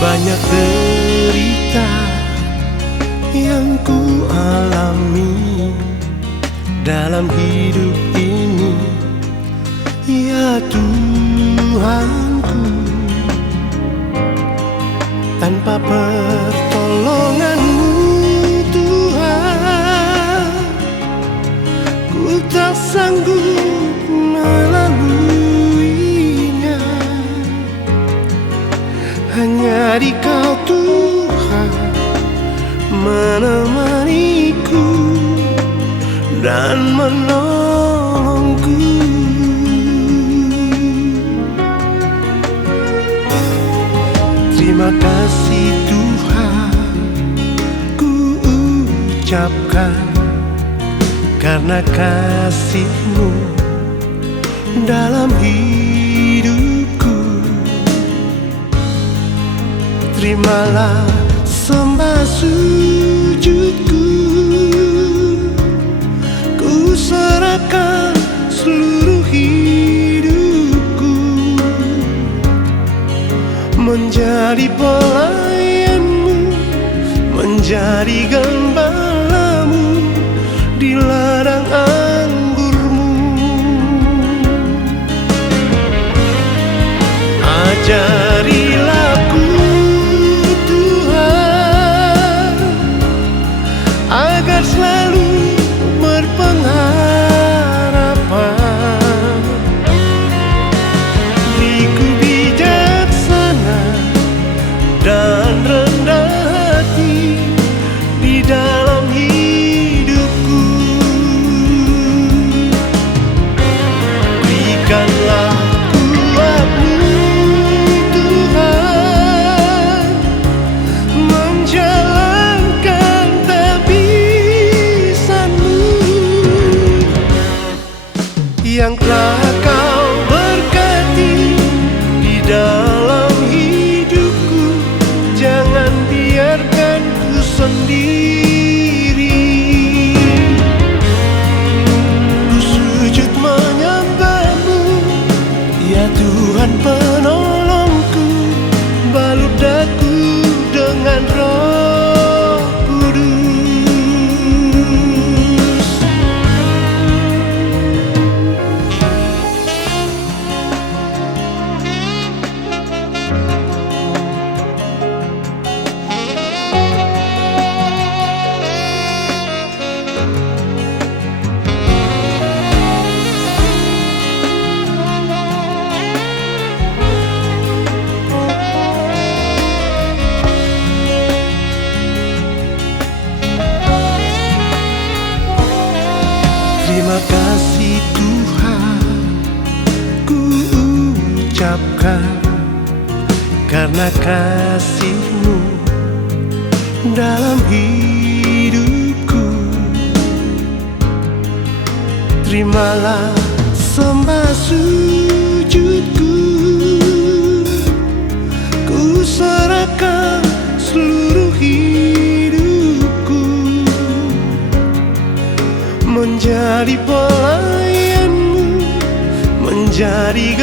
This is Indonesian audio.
Banyak derita yang ku alami dalam hidup ini, ya Tuhanku. Tanpa pertolongan-Mu Tuhan, ku tak sanggup melaluinya. Hanya di Kau Tuhan menemaniku dan menolongku. Terima kasih Tuhan ku ucapkan, karena kasih-Mu dalam hidupku. Terimalah sembah sujudku, ku serahkan seluruh hidupku menjadi pelayan-Mu, menjadi gembala-Mu di ladang anggur-Mu. Ajarilah ku Tuhan agar selalu berpengharapan. Beriku bijaksana dan rendah hati di dalam hidupku. Berikanlah kuat-Mu Tuhan menjalankan tebisan-Mu yang telah Kau berkati di dalam hidupku. Jangan biarkan ku sendiri. Ku sujud menyembah-Mu, ya Tuhan penolongku. Balut daku dengan Roh Kudus. Terima kasih Tuhan ku ucapkan, karena kasih-Mu dalam hidupku. Terimalah sembah sujudku, ku serahkan seluruh hidupku menjadi pelayan-Mu, menjadi